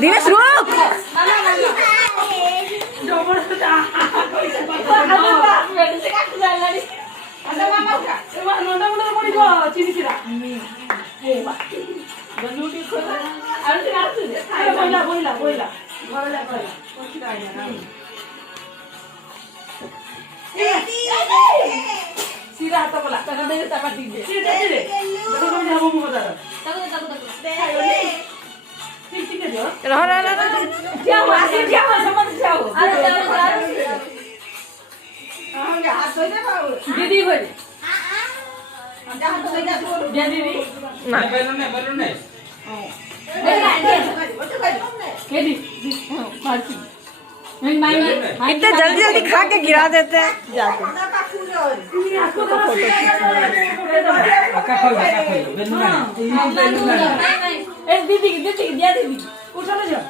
दिनेश रुक सीधा हाथ बोला तक दे तक ठीक दे सीधा दे देखो कभी हम मुंह बता ठीक ठीक है जो रह क्या हुआ समझ जाओ हाथ धो दे दीदी बोल हम हाथ धो दे दीदी ना बैलून नहीं केडी मारती इतने जल्दी जल्दी खा के गिरा देते हैं जाके दीदी दिया दीदी उठा ले जा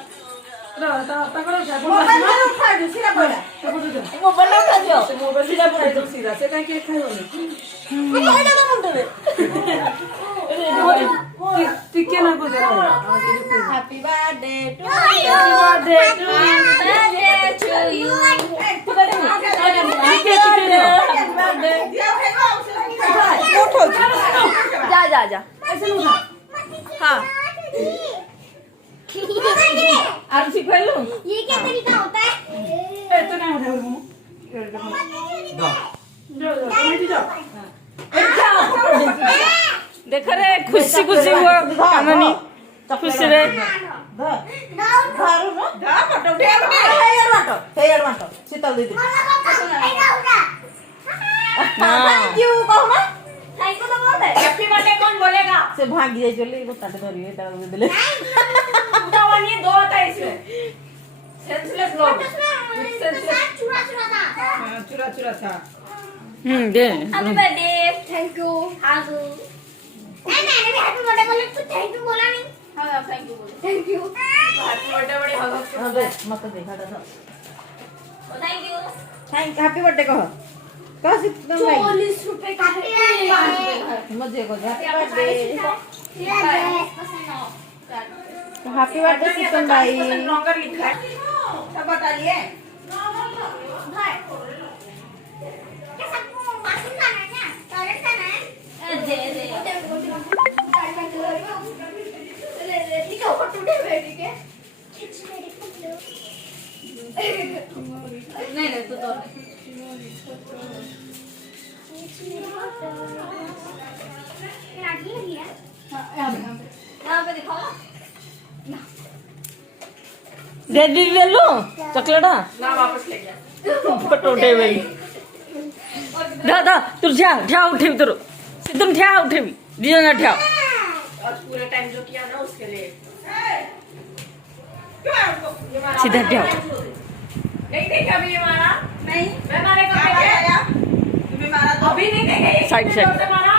मोबाइल उठा दियो मोबाइल सीधा पड़ाई तो सीधा से कहीं के खाई वाले ठीक है ना को जरा हैप्पी बर्थडे टू यू जा जा जा हाँ आरती खोलो ये क्या तरीका होता है? ए तो नहीं उठा वो जो देख रे खुशी खुशी हुआ कहानी खुशी रे शीतल दीदी थैंक यू कहो ना थैंक यू तो बोल दे हैप्पी बर्थडे कौन बोलेगा से भाग जाए चले वो काट धरिए तार दे दिले ये दो होता है इसमें सेंसलेस लोग चुरा था दे हैप्पी बर्थडे थैंक यू आजू मैंने भी हैप्पी बर्थडे बोला तो थैंक यू बोला नहीं हां थैंक यू बोला थैंक यू हैप्पी बर्थडे बड़े हां दे मत देखा था thank you thank happy birthday कहो कह सितन भाई 40 रुपए का है मजे को हैप्पी बर्थडे हैप्पी बर्थडे सितन भाई नंबर लिखा है सब बता लिए क्या सबको मासूम खाना है क्या टॉयलेट खाना है दे ले लिखो फोटो दे बेटी के खींच मेरे फोटो नहीं तू तो राजी लगी है यहां पे दिखाओ दे दी वेलो चॉकलेट ना वापस ले गया पटोटे वेली दादा तू ठ्या उठे तोर सितन ठ्या उठे दिया ना ठ्या और पूरे टाइम जो किया ना उसके लिए सीधा ठ्या नहीं देखा अभी ये मारा नहीं मैं मारेगा तुम्हें मारा तो अभी नहीं देखे साइड मारा